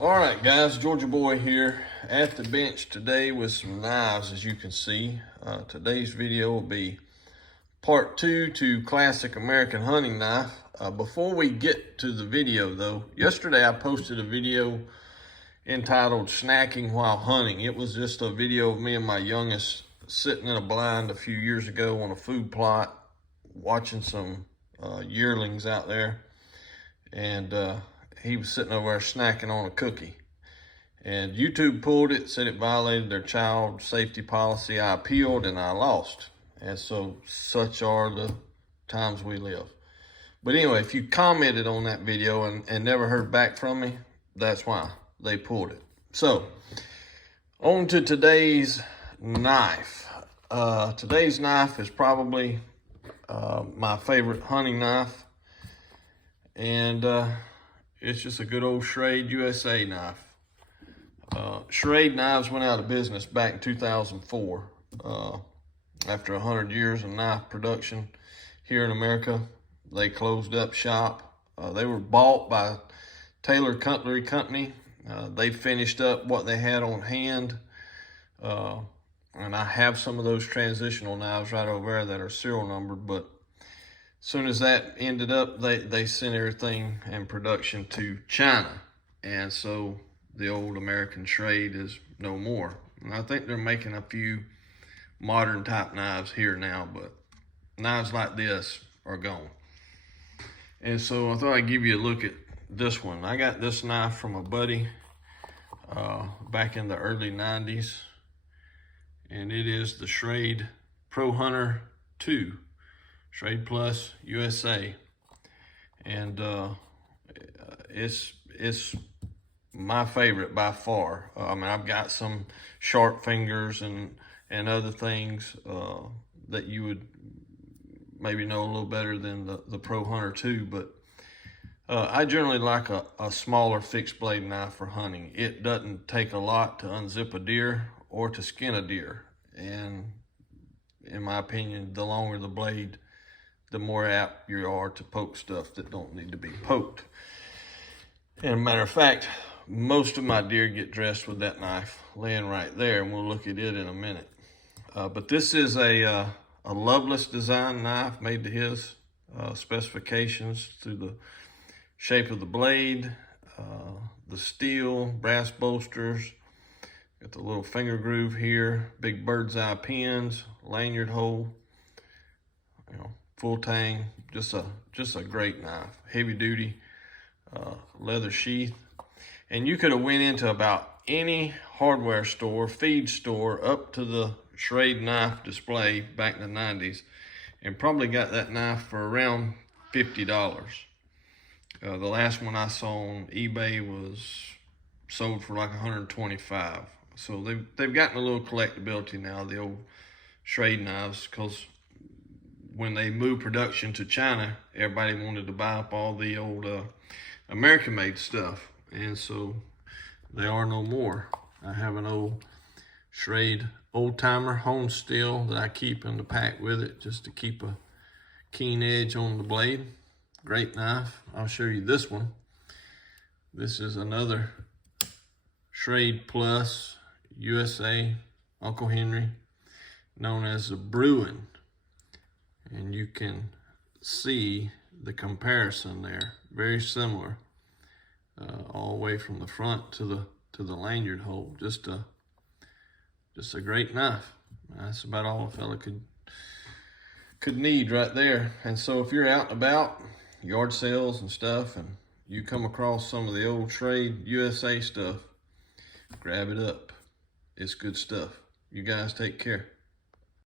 All right, guys, Georgia Boy here at the bench today with some knives, as you can see. Today's video will be part 2 to classic American hunting knife. Before we get to the video though, yesterday I posted a video entitled Snacking While Hunting. It was just a video of me and my youngest sitting in a blind a few years ago on a food plot, watching some yearlings out there. And he was sitting over there snacking on a cookie. And YouTube pulled it, said it violated their child safety policy. I appealed and I lost. And so such are the times we live. But anyway, if you commented on that video and never heard back from me, that's why they pulled it. So on to today's knife. Today's knife is probably my favorite hunting knife. And it's just a good old Schrade USA knife. Schrade knives went out of business back in 2004 after 100 years of knife production here in America. They closed up shop. They were bought by Taylor Cutlery Company. They finished up what they had on hand. And I have some of those transitional knives right over there that are serial numbered, but as soon as that ended up, they sent everything in production to China. And so the old American Schrade is no more. And I think they're making a few modern type knives here now, but knives like this are gone. And so I thought I'd give you a look at this one. I got this knife from a buddy back in the early 90s. And it is the Schrade Pro Hunter 2. Schrade Plus USA, and it's my favorite by far. I mean, I've got some sharp fingers and other things that you would maybe know a little better than the Pro Hunter 2, but I generally like a smaller fixed blade knife for hunting. It doesn't take a lot to unzip a deer or to skin a deer, and in my opinion, the longer the blade, the more apt you are to poke stuff that don't need to be poked. And matter of fact, most of my deer get dressed with that knife laying right there, and we'll look at it in a minute. But this is a Loveless design knife made to his specifications through the shape of the blade, the steel, brass bolsters, got the little finger groove here, big bird's eye pins, lanyard hole, you know, full tang, just a great knife, heavy duty, leather sheath. And you could have went into about any hardware store, feed store, up to the Schrade knife display back in the 90s, and probably got that knife for around $50. The last one I saw on eBay was sold for like $125. So they've gotten a little collectability now, the old Schrade knives, because when they moved production to China, everybody wanted to buy up all the old American-made stuff, and so they are no more. I have an old Schrade old-timer hone steel that I keep in the pack with it just to keep a keen edge on the blade. Great knife. I'll show you this one. This is another Schrade Plus USA Uncle Henry, known as the Bruin. And you can see the comparison there, very similar, all the way from the front to the lanyard hole. Just a great knife. That's about all a fella could need right there. And so if you're out and about, yard sales and stuff, and you come across some of the old Schrade USA stuff, grab it up. It's good stuff. You guys take care.